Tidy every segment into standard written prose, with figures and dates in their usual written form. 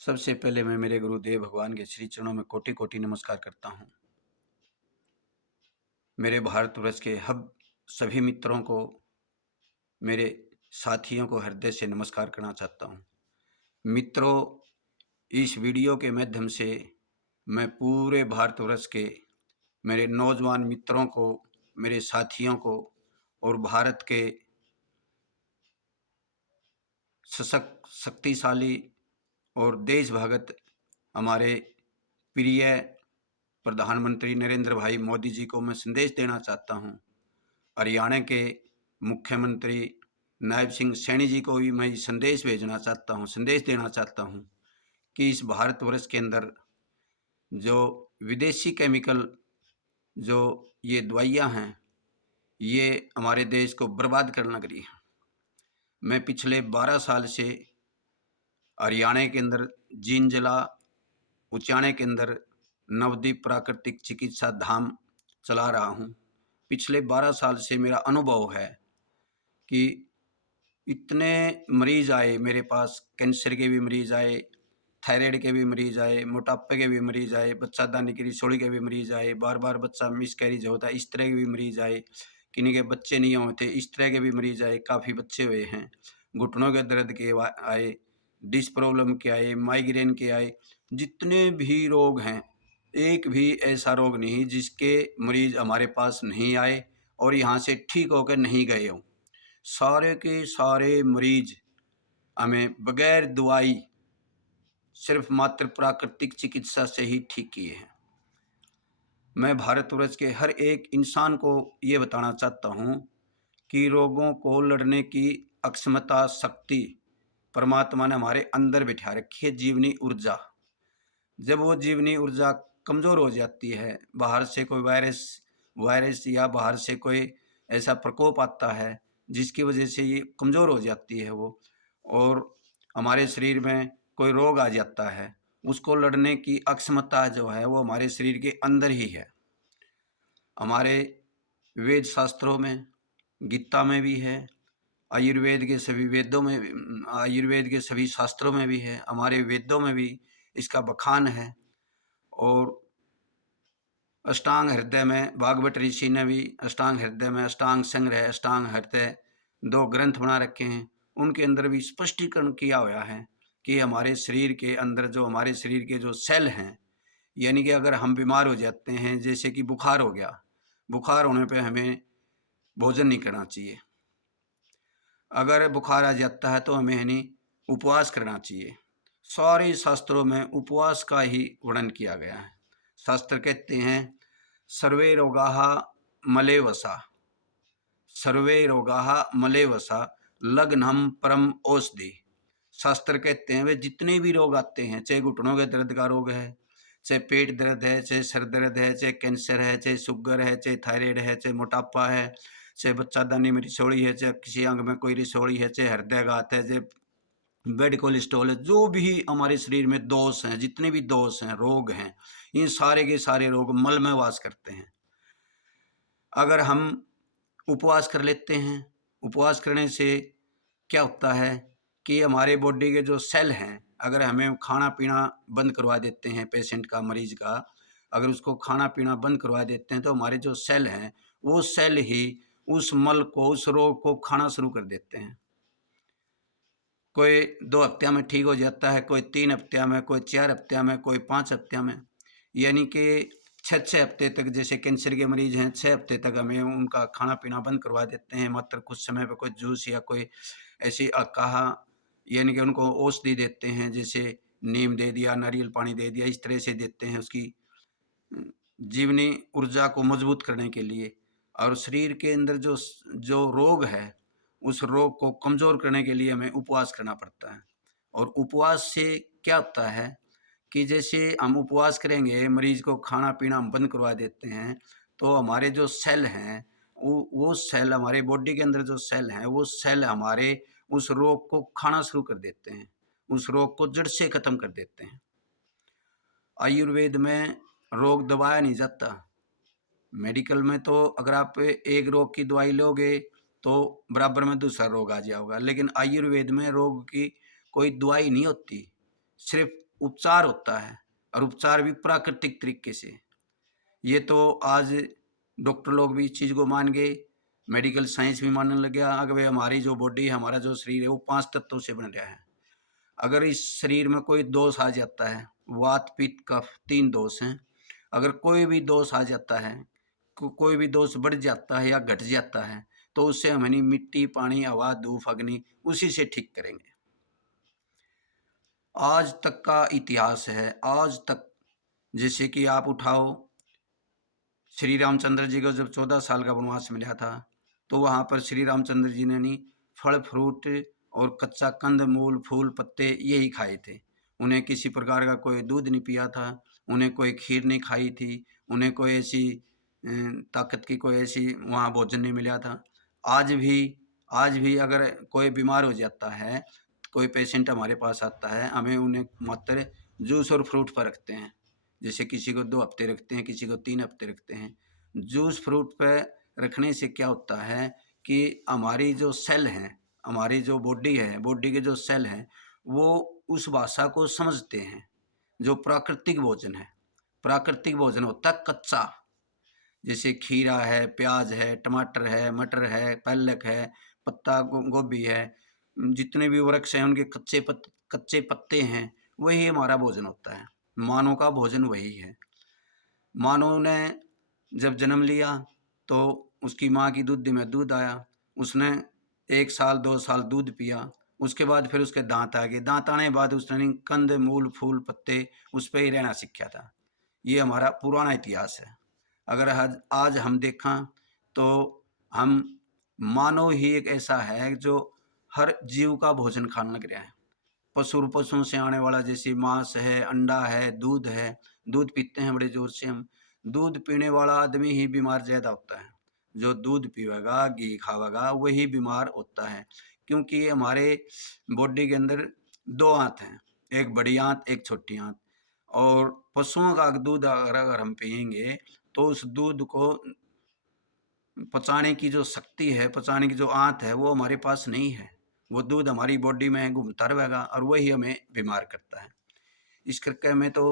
सबसे पहले मैं मेरे गुरुदेव भगवान के श्री चरणों में कोटि कोटि नमस्कार करता हूँ। मेरे भारतवर्ष के सभी मित्रों को, मेरे साथियों को हृदय से नमस्कार करना चाहता हूँ। मित्रों, इस वीडियो के माध्यम से मैं पूरे भारतवर्ष के मेरे नौजवान मित्रों को, मेरे साथियों को और भारत के सशक्त, शक्तिशाली और देशभक्त हमारे प्रिय प्रधानमंत्री नरेंद्र भाई मोदी जी को मैं संदेश देना चाहता हूँ। हरियाणा के मुख्यमंत्री नायब सिंह सैनी जी को भी मैं संदेश देना चाहता हूँ कि इस भारतवर्ष के अंदर जो विदेशी केमिकल, जो ये दवाइयाँ हैं, ये हमारे देश को बर्बाद करने लग रही है। मैं पिछले 12 साल से हरियाणा के अंदर जींद जिला उचाने के अंदर नवदीप प्राकृतिक चिकित्सा धाम चला रहा हूँ। पिछले 12 साल से मेरा अनुभव है कि इतने मरीज आए मेरे पास, कैंसर के भी मरीज आए, थायराइड के भी मरीज आए, मोटापे के भी मरीज आए, बच्चादानी की रसोली के भी मरीज आए, बार बार बच्चा मिसकैरेज होता है इस तरह के भी मरीज आए, किन्हीं के बच्चे नहीं होते इस तरह के भी मरीज आए, काफ़ी बच्चे हुए हैं। घुटनों के दर्द के आए, डिस्क प्रॉब्लम के आए, माइग्रेन के आए, जितने भी रोग हैं, एक भी ऐसा रोग नहीं जिसके मरीज हमारे पास नहीं आए और यहाँ से ठीक होकर नहीं गए हों। सारे के सारे मरीज हमें बगैर दवाई, सिर्फ मात्र प्राकृतिक चिकित्सा से ही ठीक किए हैं। मैं भारतवर्ष के हर एक इंसान को ये बताना चाहता हूँ कि रोगों को लड़ने की अक्षमता, शक्ति परमात्मा ने हमारे अंदर बिठा रखी है, जीवनी ऊर्जा। जब वो जीवनी ऊर्जा कमज़ोर हो जाती है, बाहर से कोई वायरस या बाहर से कोई ऐसा प्रकोप आता है जिसकी वजह से ये कमज़ोर हो जाती है वो, और हमारे शरीर में कोई रोग आ जाता है, उसको लड़ने की अक्षमता जो है वो हमारे शरीर के अंदर ही है। हमारे वेद शास्त्रों में, गीता में भी है, आयुर्वेद के सभी वेदों में, आयुर्वेद के सभी शास्त्रों में भी है, हमारे वेदों में भी इसका बखान है। और अष्टांग हृदय में भागवत ऋषि ने भी अष्टांग हृदय में अष्टांग संग्रह, अष्टांग हृदय 2 ग्रंथ बना रखे हैं। उनके अंदर भी स्पष्टीकरण किया हुआ है कि हमारे शरीर के अंदर जो हमारे शरीर के जो सेल हैं, यानी कि अगर हम बीमार हो जाते हैं, जैसे कि बुखार हो गया, बुखार होने पे हमें भोजन नहीं करना चाहिए। अगर बुखार आ जाता है तो हमें यानी उपवास करना चाहिए। सारे शास्त्रों में उपवास का ही वर्णन किया गया है। शास्त्र कहते हैं सर्वे रोगाः मलेवसा, सर्वे रोगाः मलेवसा लग्नम परम औषधि। शास्त्र कहते हैं वे जितने भी रोग आते हैं, चाहे घुटनों के दर्द का रोग है, चाहे पेट दर्द है, चाहे सर दर्द है, चाहे कैंसर है, चाहे शुगर है, चाहे थायराइड है, चाहे मोटापा है, चाहे बच्चादानी में रिसोड़ी है, चाहे किसी अंग में कोई रिसोड़ी है, चाहे हृदयघात है, चाहे बेड कोलेस्ट्रॉल है, जो भी हमारे शरीर में दोष हैं, जितने भी दोष हैं, रोग हैं, इन सारे के सारे रोग मल में वास करते हैं। अगर हम उपवास कर लेते हैं, उपवास करने से क्या होता है कि हमारे बॉडी के जो सेल हैं, अगर हमें खाना पीना बंद करवा देते हैं, पेशेंट का, मरीज का अगर उसको खाना पीना बंद करवा देते हैं, तो हमारे जो सेल हैं, वो सेल ही उस मल को, उस रोग को खाना शुरू कर देते हैं। कोई 2 हफ्त्या में ठीक हो जाता है, कोई 3 हफ्त्या में, कोई 4 हफ्त्या में, कोई 5 हफ्त्या में, यानी कि 6-6 हफ्ते तक, जैसे कैंसर के मरीज हैं, 6 हफ्ते तक हमें उनका खाना पीना बंद करवा देते हैं। मात्र कुछ समय पे कोई जूस या कोई ऐसी अल्काहा, यानी कि उनको औषधि देते हैं, जैसे नीम दे दिया, नारियल पानी दे दिया, इस तरह से देते हैं उसकी जीवनी ऊर्जा को मजबूत करने के लिए। और शरीर के अंदर जो जो रोग है, उस रोग को कमज़ोर करने के लिए हमें उपवास करना पड़ता है। और उपवास से क्या होता है कि जैसे हम उपवास करेंगे, मरीज को खाना पीना हम बंद करवा देते हैं, तो हमारे जो सेल हैं, वो सेल, हमारे बॉडी के अंदर जो सेल हैं, वो सेल हमारे उस रोग को खाना शुरू कर देते हैं, उस रोग को जड़ से ख़त्म कर देते हैं। आयुर्वेद में रोग दबाया नहीं जाता। मेडिकल में तो अगर आप एक रोग की दवाई लोगे तो बराबर में दूसरा रोग आ जाएगा, लेकिन आयुर्वेद में रोग की कोई दवाई नहीं होती, सिर्फ उपचार होता है, और उपचार भी प्राकृतिक तरीके से। ये तो आज डॉक्टर लोग भी इस चीज़ को मान गए, मेडिकल साइंस भी मानने लग गया। अगर हमारी जो बॉडी है, हमारा जो शरीर है, वो 5 तत्वों से बन रहा है। अगर इस शरीर में कोई दोष आ जाता है, वात पित्त कफ 3 दोष हैं, अगर कोई भी दोष आ जाता है, कोई भी दोष बढ़ जाता है या घट जाता है, तो उससे हम यानी मिट्टी, पानी, हवा, धूप, अग्नि उसी से ठीक करेंगे। आज तक का इतिहास है, आज तक जैसे कि आप उठाओ, श्री रामचंद्र जी को जब 14 साल का वनवास मिला था, तो वहाँ पर श्री रामचंद्र जी ने नहीं फल फ्रूट और कच्चा कंद मूल फूल पत्ते यही खाए थे। उन्हें किसी प्रकार का कोई दूध नहीं पिया था, उन्हें कोई खीर नहीं खाई थी, उन्हें कोई ऐसी ताकत की कोई ऐसी वहाँ भोजन नहीं मिला था। आज भी अगर कोई बीमार हो जाता है, कोई पेशेंट हमारे पास आता है, हमें उन्हें मात्र जूस और फ्रूट पर रखते हैं। जैसे किसी को 2 हफ्ते रखते हैं, किसी को 3 हफ्ते रखते हैं। जूस फ्रूट पे रखने से क्या होता है कि हमारी जो सेल हैं, हमारी जो बॉडी है, बॉडी के जो सेल हैं, वो उस भाषा को समझते हैं। जो प्राकृतिक भोजन है, प्राकृतिक भोजन होता है कच्चा, जैसे खीरा है, प्याज है, टमाटर है, मटर है, पालक है, पत्ता गोभी है, जितने भी वृक्ष हैं उनके कच्चे पत्ते हैं, वही हमारा भोजन होता है। मानव का भोजन वही है। मानव ने जब जन्म लिया तो उसकी माँ की दूध में दूध आया, उसने 1 साल 2 साल दूध पिया, उसके बाद फिर उसके दांत आ गए, दांत आने के बाद उसने कंद मूल फूल पत्ते उस पर ही रहना सीखा था। ये हमारा पुराना इतिहास है। अगर आज हम देखें तो हम मानव ही एक ऐसा है जो हर जीव का भोजन खाने लग रहा है। पशुओं से आने वाला जैसे मांस है, अंडा है, दूध पीते हैं बड़े जोर से हम। दूध पीने वाला आदमी ही बीमार ज़्यादा होता है। जो दूध पीवेगा, घी खावेगा, वही बीमार होता है, क्योंकि हमारे बॉडी के अंदर 2 आंत हैं, एक बड़ी आंत, एक छोटी आंत। और पशुओं का दूध अगर हम पिएंगे तो उस दूध को पचाने की जो शक्ति है, पचाने की जो आंत है, वो हमारे पास नहीं है। वो दूध हमारी बॉडी में घूमता रहेगा और वही हमें बीमार करता है। इस करके मैं तो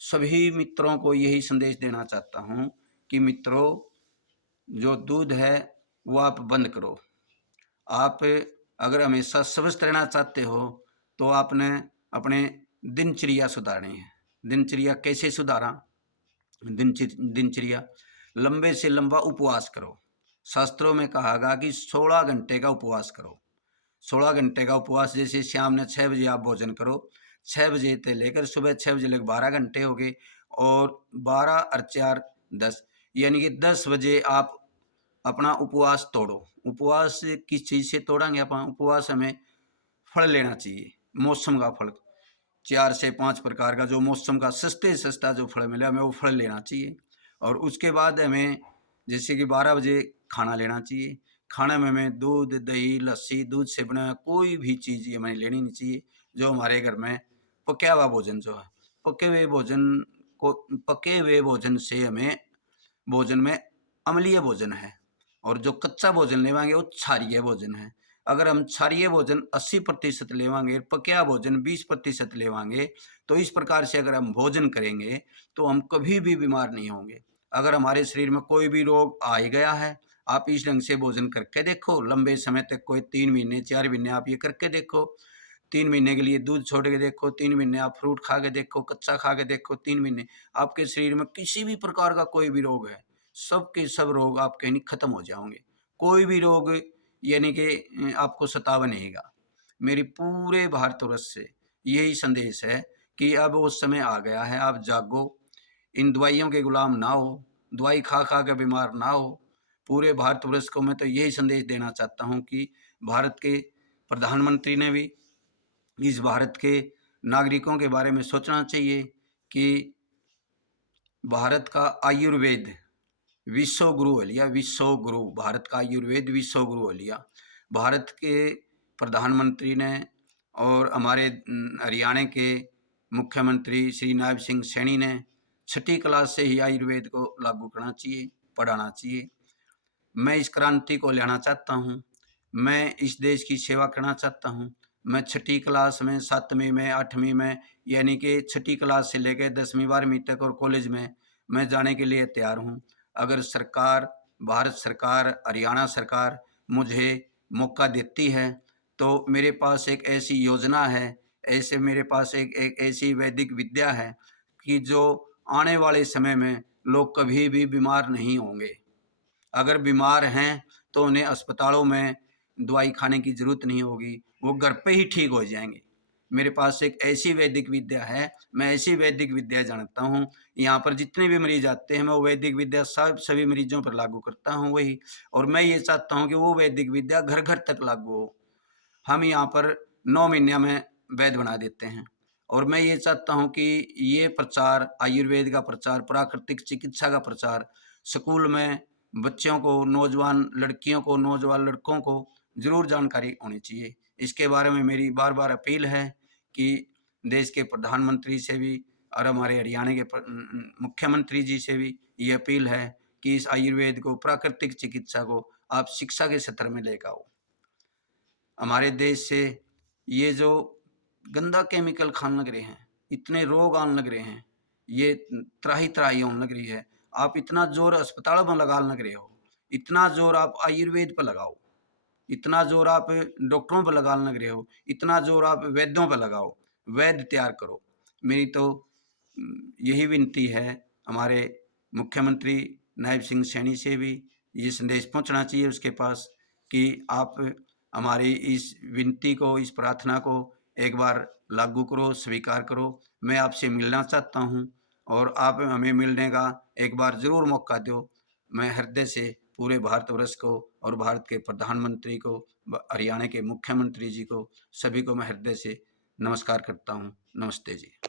सभी मित्रों को यही संदेश देना चाहता हूँ कि मित्रों, जो दूध है वो आप बंद करो। आप अगर हमेशा स्वस्थ रहना चाहते हो तो आपने अपने दिनचर्या सुधारनी है। दिनचर्या कैसे सुधारा? दिनचर्या लंबे से लंबा उपवास करो। शास्त्रों में कहा गया कि 16 घंटे का उपवास करो। 16 घंटे का उपवास, जैसे शाम ने 6 बजे आप भोजन करो, 6 बजे से लेकर सुबह 6 बजे तक 12 घंटे हो गए, और 12 और 4 10, यानी कि 10 बजे आप अपना उपवास तोड़ो। उपवास किस चीज़ से तोड़ेंगे अपन? उपवास हमें फल लेना चाहिए, मौसम का फल, 4 से 5 प्रकार का जो मौसम का सस्ते सस्ता जो फल मिले हमें वो फल लेना चाहिए। और उसके बाद हमें जैसे कि 12 बजे खाना लेना चाहिए। खाने में हमें दूध, दही, लस्सी, दूध से बना कोई भी चीज़ हमें लेनी नहीं चाहिए। जो हमारे घर में पका हुआ भोजन जो है, पके हुए भोजन पके हुए भोजन से हमें भोजन में अम्लीय भोजन है, और जो कच्चा भोजन लेवांगे वो क्षारीय भोजन है। अगर हम क्षारीय भोजन 80% लेवांगे, पका भोजन 20% लेवांगे, तो इस प्रकार से अगर हम भोजन करेंगे तो हम कभी भी बीमार नहीं होंगे। अगर हमारे शरीर में कोई भी रोग आ ही गया है, आप इस ढंग से भोजन करके देखो, लंबे समय तक, कोई 3 महीने 4 महीने आप ये करके देखो। 3 महीने के लिए दूध छोड़ के देखो, 3 महीने आप फ्रूट खा के देखो, कच्चा खा के देखो, 3 महीने आपके शरीर में किसी भी प्रकार का कोई भी रोग है, सब के सब रोग आपके यानी खत्म हो जाएंगे। कोई भी रोग यानी कि आपको सताव नहींगा। मेरी पूरे भारतवर्ष से यही संदेश है कि अब वो समय आ गया है, आप जागो, इन दवाइयों के गुलाम ना हो, दवाई खा खा के बीमार ना हो। पूरे भारतवर्ष को मैं तो यही संदेश देना चाहता हूँ कि भारत के प्रधानमंत्री ने भी इस भारत के नागरिकों के बारे में सोचना चाहिए कि भारत का आयुर्वेद विश्व गुरु हो लिया, विश्व गुरु, भारत का आयुर्वेद विश्व गुरु हो लिया। भारत के प्रधानमंत्री ने और हमारे हरियाणा के मुख्यमंत्री श्री नायब सिंह सैनी ने 6ठी क्लास से ही आयुर्वेद को लागू करना चाहिए, पढ़ाना चाहिए। मैं इस क्रांति को लाना चाहता हूँ, मैं इस देश की सेवा करना चाहता हूँ। मैं छठी क्लास में, 7वीं में, 8वीं में, यानी कि छठी क्लास से लेकर 10वीं 12वीं तक और कॉलेज में मैं जाने के लिए तैयार हूँ। अगर सरकार, भारत सरकार, हरियाणा सरकार मुझे मौका देती है, तो मेरे पास एक ऐसी योजना है, ऐसे मेरे पास एक एक ऐसी वैदिक विद्या है कि जो आने वाले समय में लोग कभी भी बीमार नहीं होंगे। अगर बीमार हैं तो उन्हें अस्पतालों में दवाई खाने की ज़रूरत नहीं होगी, वो घर पे ही ठीक हो जाएँगे। मेरे पास एक ऐसी वैदिक विद्या है, मैं ऐसी वैदिक विद्या जानता हूँ, यहाँ पर जितने भी मरीज़ आते हैं, मैं वो वैदिक विद्या सब सभी मरीज़ों पर लागू करता हूँ वही, और मैं ये चाहता हूँ कि वो वैदिक विद्या घर-घर तक लागू हो। हम यहाँ पर 9 महीने में वैद्य बना देते हैं, और मैं ये चाहता हूँ कि ये प्रचार, आयुर्वेद का प्रचार, प्राकृतिक चिकित्सा का प्रचार स्कूल में बच्चों को, नौजवान लड़कियों को, नौजवान लड़कों को ज़रूर जानकारी होनी चाहिए। इसके बारे में मेरी बार-बार अपील है कि देश के प्रधानमंत्री से भी और हमारे हरियाणा के मुख्यमंत्री जी से भी ये अपील है कि इस आयुर्वेद को, प्राकृतिक चिकित्सा को आप शिक्षा के क्षेत्र में लेकर आओ। हमारे देश से ये जो गंदा केमिकल खाने लग रहे हैं, इतने रोग आने लग रहे हैं, ये त्राही-त्राही होने लग रही है। आप इतना ज़ोर अस्पतालों में लगाने लग रहे हो, इतना ज़ोर आप आयुर्वेद पे लगाओ, इतना ज़ोर आप डॉक्टरों पे लगाने लग रहे हो, इतना ज़ोर आप वैद्यों पे लगाओ, वैद्य तैयार करो। मेरी तो यही विनती है हमारे मुख्यमंत्री नायब सिंह सैनी से भी ये संदेश पहुँचना चाहिए उसके पास कि आप हमारी इस विनती को, इस प्रार्थना को एक बार लागू करो, स्वीकार करो। मैं आपसे मिलना चाहता हूँ और आप हमें मिलने का एक बार ज़रूर मौका दो। मैं हृदय से पूरे भारतवर्ष को और भारत के प्रधानमंत्री को, हरियाणा के मुख्यमंत्री जी को, सभी को मैं हृदय से नमस्कार करता हूँ। नमस्ते जी।